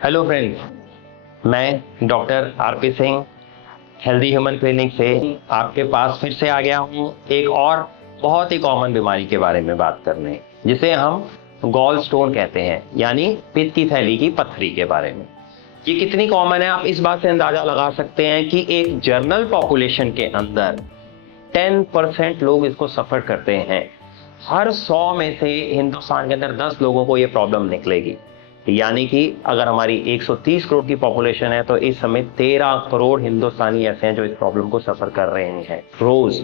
Hello friends, मैं doctor RP Singh healthy human clinic से आपके पास फिर से आ गया हूँ एक और बहुत ही कॉमन बीमारी के बारे में बात करने, जिसे हम गॉल स्टोन कहते हैं, यानी पित्त की थैली की पत्थरी के बारे में। ये कितनी कॉमन है आप इस बात से अंदाजा लगा सकते हैं कि एक जनरल पॉपुलेशन के अंदर 10% लोग इसको सफर करते हैं। हर 100 में से हिंदुस्तान के अंदर 10 लोगों को ये प्रॉब्लम निकलेगी। यानी कि अगर हमारी 130 करोड़ की पॉपुलेशन है तो इस समय 13 करोड़ हिंदुस्तानी ऐसे हैं जो इस प्रॉब्लम को सफर कर रहे हैं रोज।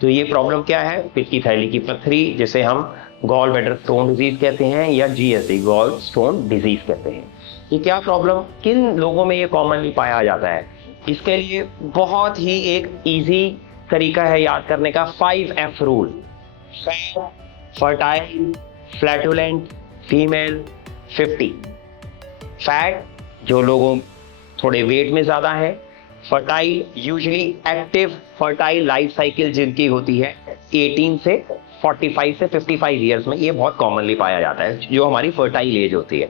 तो ये प्रॉब्लम क्या है? पित्त की थैली की पत्थरी, जिसे हम गॉल ब्लैडर स्टोन डिजीज कहते हैं या जीएसडी गॉल स्टोन डिजीज कहते हैं। ये क्या प्रॉब्लम किन लोगों में ये कॉमनली पाया जाता है? इसके लिए बहुत ही एक इजी तरीका है याद करने का, 5F rule. Fertile, flatulent, female, 50। Fat, जो लोगों थोड़े वेट में ज्यादा है। Fertile, usually active fertile life cycle जिनकी होती है 18 से 45 से 55 ईयर्स में, ये बहुत कॉमनली पाया जाता है जो हमारी फर्टाइल एज होती है।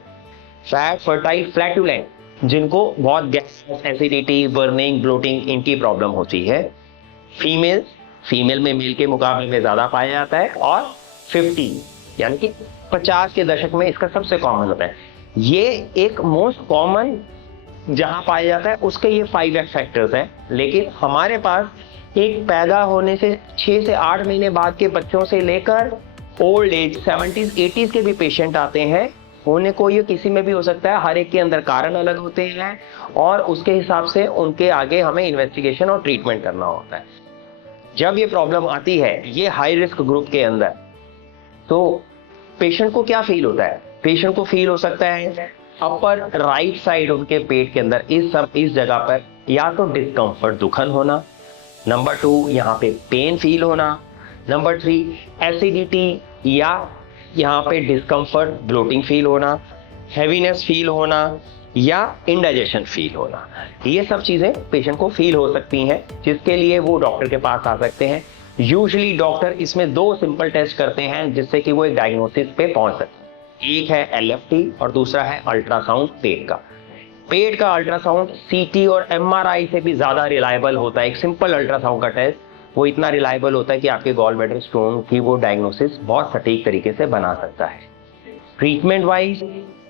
फैट, फर्टाइल, फ्लैटुलेंट, जिनको बहुत गैस, एसिडिटी, बर्निंग, ब्लोटिंग, इनकी प्रॉब्लम होती है। फीमेल में मेल के मुकाबले में ज्यादा पाया जाता है। और 50 यानी कि 50 के दशक में इसका सबसे कॉमन होता है। ये एक मोस्ट कॉमन जहां पाया जाता है उसके ये 5F फैक्टर्स हैं। लेकिन हमारे पास एक पैदा होने से 6 से 8 महीने बाद के बच्चों से लेकर ओल्ड एज 70s 80s के भी पेशेंट आते हैं। होने को ये किसी में भी हो सकता है, हर एक के अंदर कारण अलग होते हैं और उसके हिसाब से उनके आगे हमें इन्वेस्टिगेशन और ट्रीटमेंट करना होता है। जब ये प्रॉब्लम आती है ये हाई रिस्क ग्रुप के अंदर, तो पेशेंट को क्या फील होता है? पेशेंट को फील हो सकता है अपर राइट साइड उनके पेट के अंदर इस जगह पर या तो डिस्कम्फर्ट, दुखन होना। नंबर 2, यहाँ पे पेन फील होना। नंबर 3, एसिडिटी या यहाँ पे डिस्कम्फर्ट, ब्लोटिंग फील होना, हैवीनेस फील होना या इंडाइजेशन फील होना। ये सब चीजें पेशेंट को फील हो सकती हैं, जिसके लिए वो डॉक्टर के पास आ सकते हैं। यूजुअली डॉक्टर इसमें 2 सिंपल टेस्ट करते हैं जिससे कि वो एक डायग्नोसिस पे पहुंच सके। एक है LFT और दूसरा है अल्ट्रासाउंड पेट का। पेट का अल्ट्रासाउंड CT और MRI से भी ज्यादा रिलायबल होता है। एक सिंपल अल्ट्रासाउंड का टेस्ट वो इतना रिलायबल होता है कि आपके गॉल ब्लैडर स्टोन की वो डायग्नोसिस बहुत सटीक तरीके से बना सकता है। ट्रीटमेंट वाइज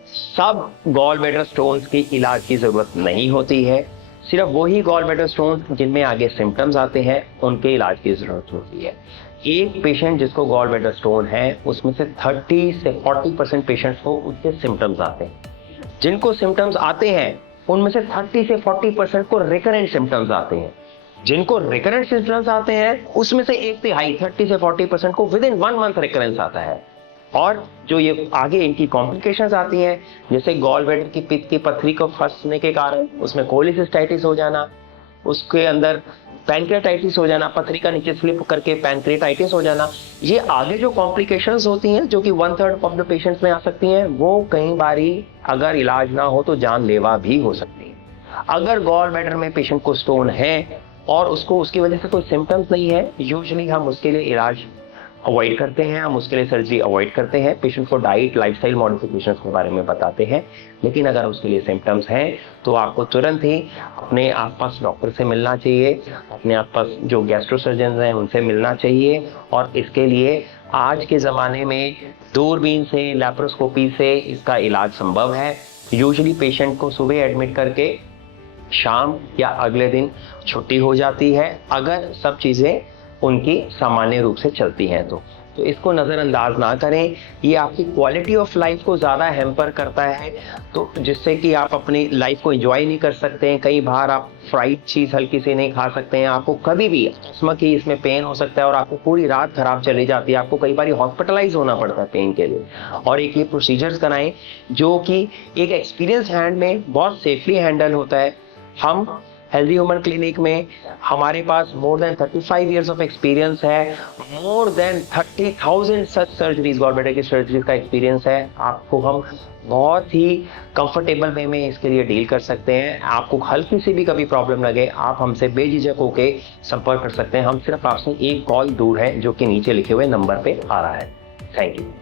सब गॉल ब्लैडर स्टोन्स की इलाज की जरूरत नहीं होती है। सिर्फ वही गॉल ब्लैडर स्टोन जिनमें आगे सिम्टम्स आते हैं उनके इलाज की जरूरत होती है। एक पेशेंट जिसको गॉल ब्लैडर स्टोन है उसमें से 30 से 40% पेशेंट्स को उसके सिम्टम्स आते हैं। जिनको सिम्टम्स आते हैं उनमें से 30 से 40% को रिकरेंट सिम्टम्स आते हैं। जिनको रिकरेंट सिम्टम्स आते हैं उसमें से 1/3 30 से 40% को विद इन 1 मंथ रिकरेंस आता है। और जो ये आगे इनकी कॉम्प्लिकेशंस आती हैं, जैसे गॉल ब्लैडर की पित्त की पत्थरी को फंसने के कारण उसमें कोलिसिस्टाइटिस हो जाना, उसके अंदर पैंक्रियाटाइटिस हो जाना, पथरी का नीचे स्लिप करके पैंक्रियाटाइटिस हो जाना, ये आगे जो कॉम्प्लिकेशंस होती हैं जो कि 1/3 ऑफ द पेशेंट्स में आ सकती हैं, वो कई बारी अगर इलाज ना हो तो जानलेवा भी हो सकती है। अगर गॉल ब्लैडर में पेशेंट को स्टोन है और उसको उसकी वजह से कोई सिम्टम्स नहीं है, यूजुअली हम उसके लिए इलाज अवॉइड करते हैं, हम उसके लिए सर्जरी अवॉइड करते हैं। पेशेंट को डाइट, लाइफस्टाइल मॉडिफिकेशंस के बारे में बताते हैं। लेकिन अगर उसके लिए सिम्टम्स हैं तो आपको तुरंत ही अपने आसपास डॉक्टर से मिलना चाहिए, अपने आसपास जो गैस्ट्रोसर्जन हैं उनसे मिलना चाहिए। और इसके लिए आज के ज़माने में दूरबीन से, लैप्रोस्कोपी से इसका इलाज संभव है। यूजुअली पेशेंट को सुबह एडमिट करके शाम या अगले दिन छुट्टी हो जाती है, अगर सब चीज़ें उनकी सामान्य रूप से चलती हैं तो इसको नज़रअंदाज ना करें। ये आपकी क्वालिटी ऑफ लाइफ को ज़्यादा हैम्पर करता है, तो जिससे कि आप अपनी लाइफ को एंजॉय नहीं कर सकते हैं। कई बार आप फ्राइड चीज़ हल्की से नहीं खा सकते हैं, आपको कभी भी अकस्मात ही इसमें पेन हो सकता है और आपको पूरी रात खराब चली जाती है, आपको कई बार हॉस्पिटलाइज होना पड़ता है पेन के लिए। और एक ये प्रोसीजर्स कराएं जो कि एक एक्सपीरियंस हैंड में बहुत सेफली हैंडल होता है। हम हेल्दी ह्यूमन क्लिनिक में हमारे पास more than 35 years of experience है। More than 30,000 such surgeries, gall bladder की सर्जरीज का एक्सपीरियंस है। आपको हम बहुत ही कंफर्टेबल वे में इसके लिए डील कर सकते हैं। आपको हल्की सी भी कभी प्रॉब्लम लगे आप हमसे बेझिझक होकर संपर्क कर सकते हैं। हम सिर्फ आपसे एक कॉल दूर है जो कि नीचे लिखे हुए नंबर पे आ रहा है। Thank you.